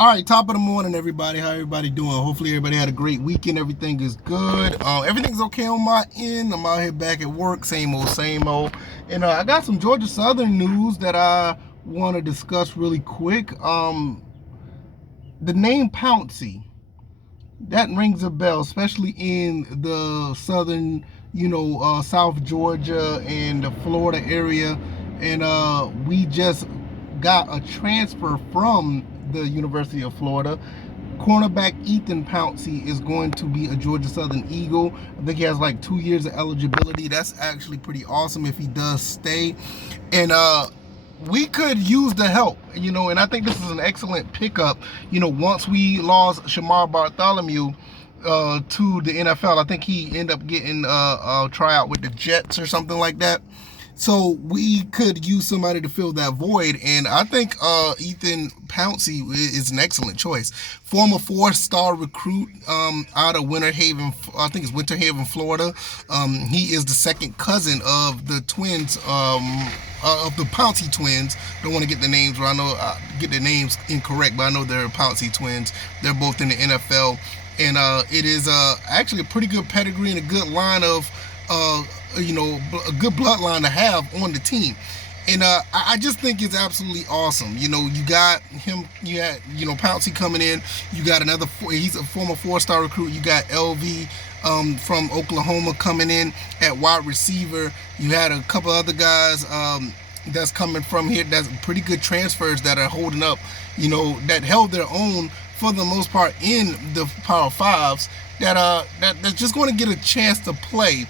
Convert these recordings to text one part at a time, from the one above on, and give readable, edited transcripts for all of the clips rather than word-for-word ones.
All right, top of the morning, everybody. How everybody doing? Hopefully, everybody had a great weekend. Everything is good. Everything's okay on my end. I'm out here back at work, same old, same old. And I got some Georgia Southern news that I want to discuss really quick. The name Pouncey, that rings a bell, especially in the southern, South Georgia and the Florida area. And we just got a transfer from the University of Florida. Cornerback Ethan Pouncey is going to be a Georgia Southern Eagle. I think he has like 2 years of eligibility. That's actually pretty awesome if he does stay. And we could use the help, and I think this is an excellent pickup. Once we lost Shamar Bartholomew to the NFL, I think he ended up getting a tryout with the Jets or something like that. So we could use somebody to fill that void, and I think Ethan Pouncey is an excellent choice. Former 4-star recruit out of Winter Haven, I think it's Winter Haven, Florida. He is the second cousin of the twins, of the Pouncey twins. Don't want to get the names wrong. I know I get the names incorrect, but I know they're Pouncey twins. They're both in the NFL, and it is actually a pretty good pedigree and a good line of a good bloodline to have on the team. And I just think it's absolutely awesome. You got him, you had, Pouncey coming in. You got he's a former 4-star recruit. You got LV from Oklahoma coming in at wide receiver. You had a couple other guys that's coming from here. That's pretty good transfers that are holding up, that held their own for the most part in the Power Fives, that's just going to get a chance to play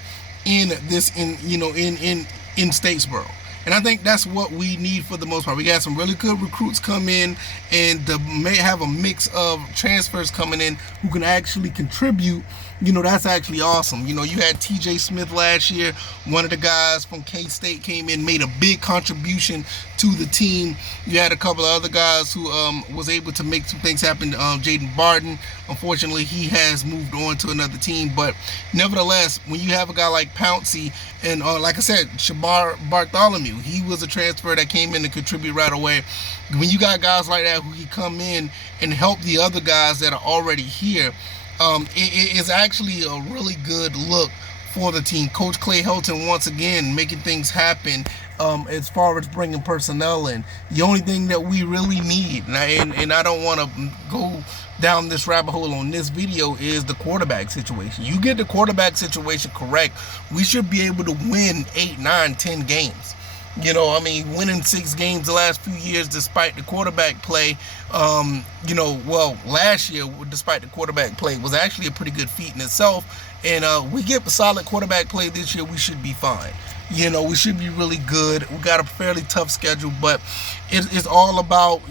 in Statesboro. And I think that's what we need for the most part. We got some really good recruits come in, and may have a mix of transfers coming in who can actually contribute. That's actually awesome. You had TJ Smith last year. One of the guys from K-State came in, made a big contribution to the team. You had a couple of other guys who was able to make some things happen. Jaden Barton, unfortunately, he has moved on to another team. But nevertheless, when you have a guy like Pouncey and, like I said, Shamar Bartholomew, he was a transfer that came in to contribute right away. When you got guys like that who can come in and help the other guys that are already here, it is actually a really good look for the team. Coach Clay Helton, once again, making things happen as far as bringing personnel in. The only thing that we really need, and I don't want to go down this rabbit hole on this video, is the quarterback situation. You get the quarterback situation correct, we should be able to win 8, 9, 10 games. Winning 6 games the last few years despite the quarterback play, last year, despite the quarterback play, was actually a pretty good feat in itself. And we get solid quarterback play this year, we should be fine. We should be really good. We got a fairly tough schedule, but it's all about,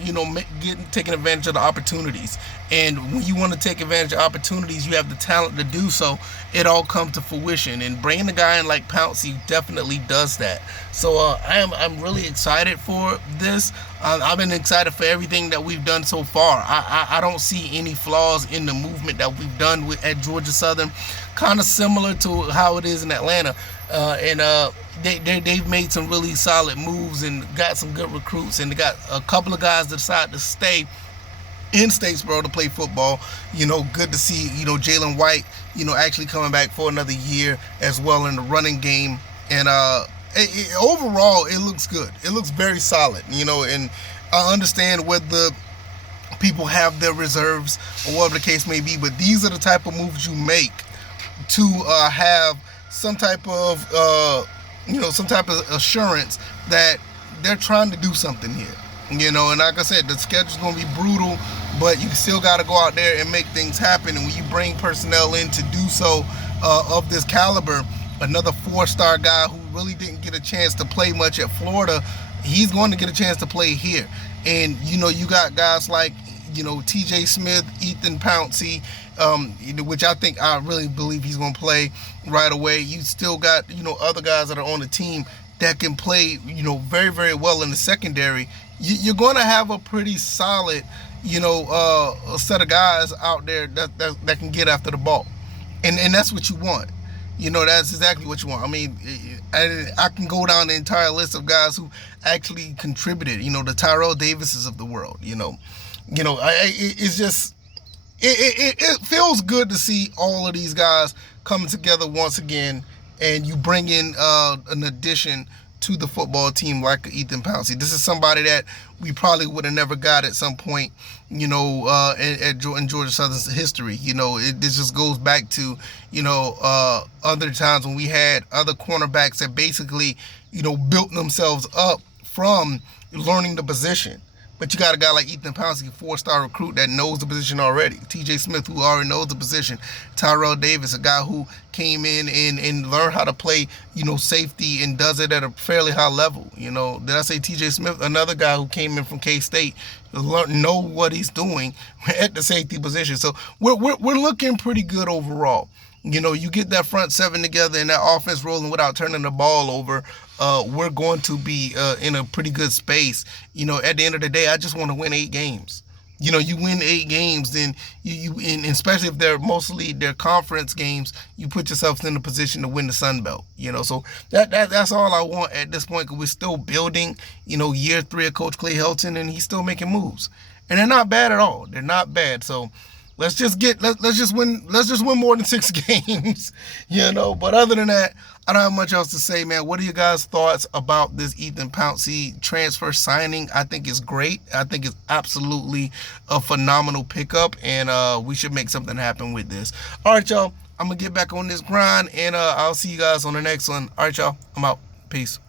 taking advantage of the opportunities. And when you want to take advantage of opportunities, you have the talent to do so. It all comes to fruition. And bringing a guy in like Pouncey definitely does that. So I'm really excited for this. I've been excited for everything that we've done so far. I don't see any flaws in the movement that we've done at Georgia Southern. Kind of similar to how it is in Atlanta. They've made some really solid moves and got some good recruits, and they got a couple of guys that decided to stay in Statesboro to play football. Good to see, Jalen White, actually coming back for another year as well in the running game. And overall, it looks good. It looks very solid, and I understand whether people have their reserves or whatever the case may be, but these are the type of moves you make to have some type of assurance that they're trying to do something here. And like I said, the schedule's going to be brutal, but you still got to go out there and make things happen. And when you bring personnel in to do so of this caliber, another 4-star guy who really didn't get a chance to play much at Florida, he's going to get a chance to play here. And, you got guys like, TJ Smith, Ethan Pouncey, which I really believe he's going to play right away. You still got, other guys that are on the team that can play, very, very well in the secondary. You're going to have a pretty solid, a set of guys out there that can get after the ball. And that's what you want. That's exactly what you want. I can go down the entire list of guys who actually contributed, the Tyrell Davises of the world, It's just it feels good to see all of these guys coming together once again, and you bring in an addition to the football team like Ethan Pouncey. This is somebody that we probably would have never got at some point, in Georgia Southern's history. This just goes back to, other times when we had other cornerbacks that basically, built themselves up from learning the position. But you got a guy like Ethan Pouncey, a 4-star recruit that knows the position already. TJ Smith, who already knows the position. Tyrell Davis, a guy who came in and learned how to play, safety and does it at a fairly high level. Did I say TJ Smith? Another guy who came in from K-State, know what he's doing at the safety position. So we're looking pretty good overall. You get that front seven together and that offense rolling without turning the ball over, we're going to be in a pretty good space. At the end of the day, I just want to win 8 games. You win 8 games, then and especially if they're mostly their conference games, you put yourself in a position to win the Sun Belt. So that's all I want at this point, because we're still building. Year 3 of Coach Clay Helton, and he's still making moves, and they're not bad at all. They're not bad. So let's just win more than 6 games, But other than that, I don't have much else to say, man. What are your guys' thoughts about this Ethan Pouncey transfer signing? I think it's great. I think it's absolutely a phenomenal pickup, and we should make something happen with this. All right, y'all. I'm gonna get back on this grind, and I'll see you guys on the next one. All right, y'all. I'm out. Peace.